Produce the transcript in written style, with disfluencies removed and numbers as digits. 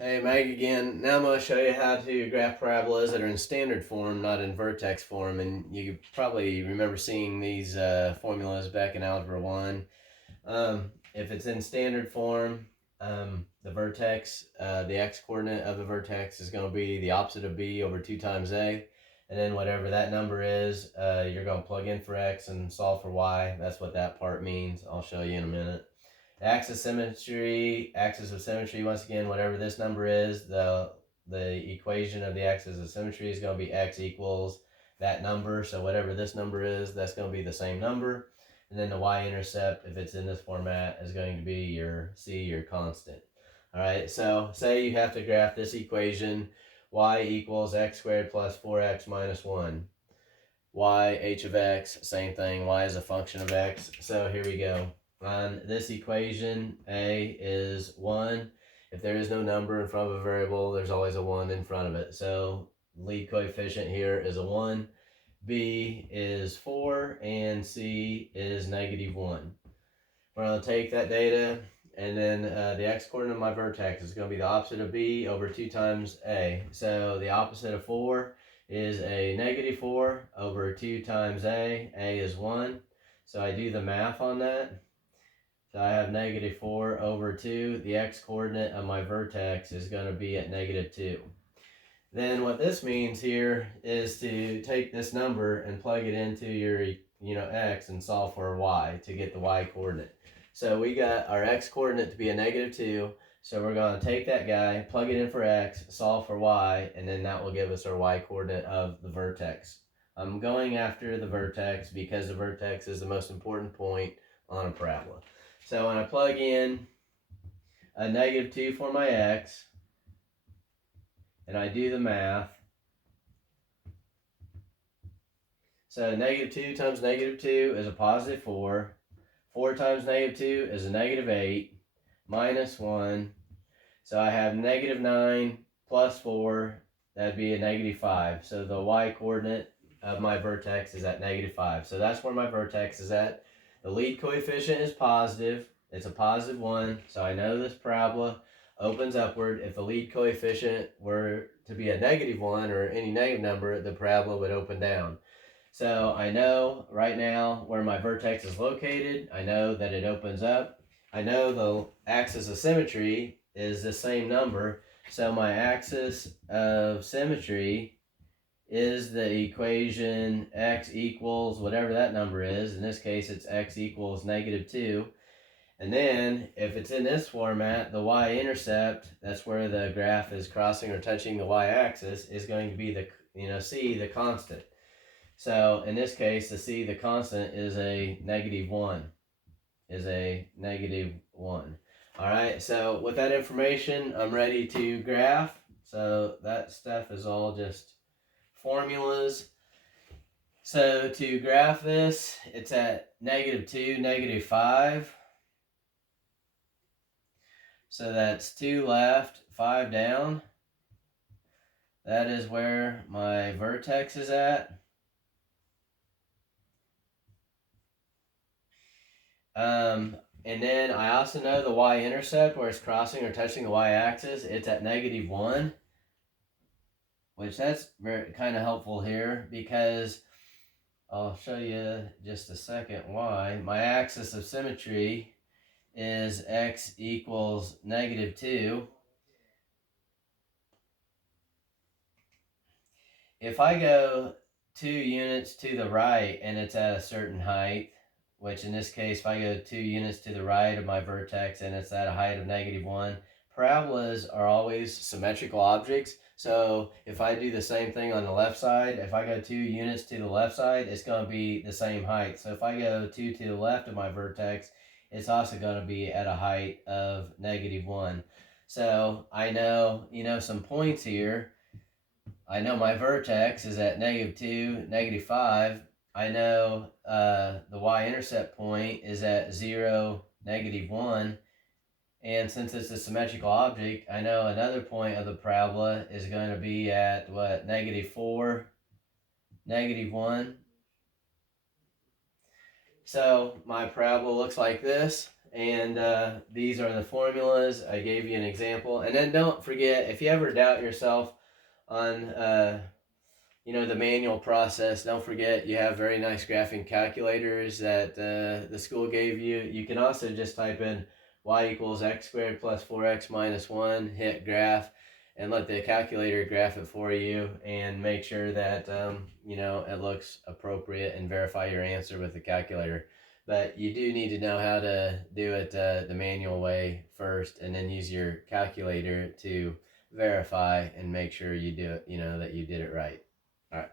Hey, Mag again. Now I'm going to show you how to graph parabolas that are in standard form, not in vertex form. And you probably remember seeing these formulas back in algebra 1. If it's in standard form, the vertex, the x-coordinate of the vertex is going to be the opposite of b over 2 times a. And then whatever that number is, you're going to plug in for x and solve for y. That's what that part means. I'll show you in a minute. Axis of symmetry, once again, whatever this number is, the equation of the axis of symmetry is going to be x equals that number. So whatever this number is, that's going to be the same number. And then the y-intercept, if it's in this format, is going to be your constant. All right, so say you have to graph this equation, y equals x squared plus 4x minus 1. Y, h of x, same thing, y is a function of x. So here we go. On this equation, a is 1. If there is no number in front of a variable, there's always a 1 in front of it. So lead coefficient here is a 1. B is 4, and C is negative 1. We're going to take that data, and then the x-coordinate of my vertex is going to be the opposite of B over 2 times A. So the opposite of 4 is a negative 4 over 2 times A. A is 1. So I do the math on that. So I have negative 4 over 2. The x-coordinate of my vertex is going to be at negative 2. Then what this means here is to take this number and plug it into your x and solve for y to get the y-coordinate. So we got our x-coordinate to be a negative 2. So we're going to take that guy, plug it in for x, solve for y, and then that will give us our y-coordinate of the vertex. I'm going after the vertex because the vertex is the most important point on a parabola. So when I plug in a negative 2 for my x, and I do the math, so negative 2 times negative 2 is a positive 4. 4 times negative 2 is a negative 8, minus 1. So I have negative 9 plus 4, that'd be a negative 5. So the y-coordinate of my vertex is at negative 5. So that's where my vertex is at. The lead coefficient is positive. It's a positive 1. So I know this parabola opens upward. If the lead coefficient were to be a negative 1 or any negative number, the parabola would open down. So I know right now where my vertex is located. I know that it opens up. I know the axis of symmetry is the same number. So my axis of symmetry is the equation x equals whatever that number is. In this case, it's x equals negative 2. And then if it's in this format, the y-intercept, that's where the graph is crossing or touching the y-axis, is going to be the c, the constant. So in this case, the c, the constant, is a negative 1. All right, so with that information, I'm ready to graph. So that stuff is all just formulas. So to graph this, it's at negative 2, negative 5. So that's 2 left, 5 down. That is where my vertex is at. And then I also know the y-intercept, where it's crossing or touching the y-axis, it's at negative 1, which that's very kind of helpful here because I'll show you just a second why. My axis of symmetry is x equals negative 2. If I go 2 units to the right and it's at a certain height, which in this case, if I go 2 units to the right of my vertex and it's at a height of negative 1, parabolas are always symmetrical objects. So if I do the same thing on the left side, if I go 2 units to the left side, it's going to be the same height. So if I go 2 to the left of my vertex, it's also going to be at a height of negative 1. So I know, some points here. I know my vertex is at negative 2, negative 5. I know the y-intercept point is at 0, negative 1. And since it's a symmetrical object, I know another point of the parabola is going to be at, negative 4, negative 1. So my parabola looks like this. And these are the formulas. I gave you an example. And then don't forget, if you ever doubt yourself on the manual process, don't forget you have very nice graphing calculators that the school gave you. You can also just type in y equals x squared plus 4x minus 1, hit graph, and let the calculator graph it for you, and make sure that it looks appropriate, and verify your answer with the calculator. But you do need to know how to do it the manual way first, and then use your calculator to verify and make sure you do it, that you did it right. All right.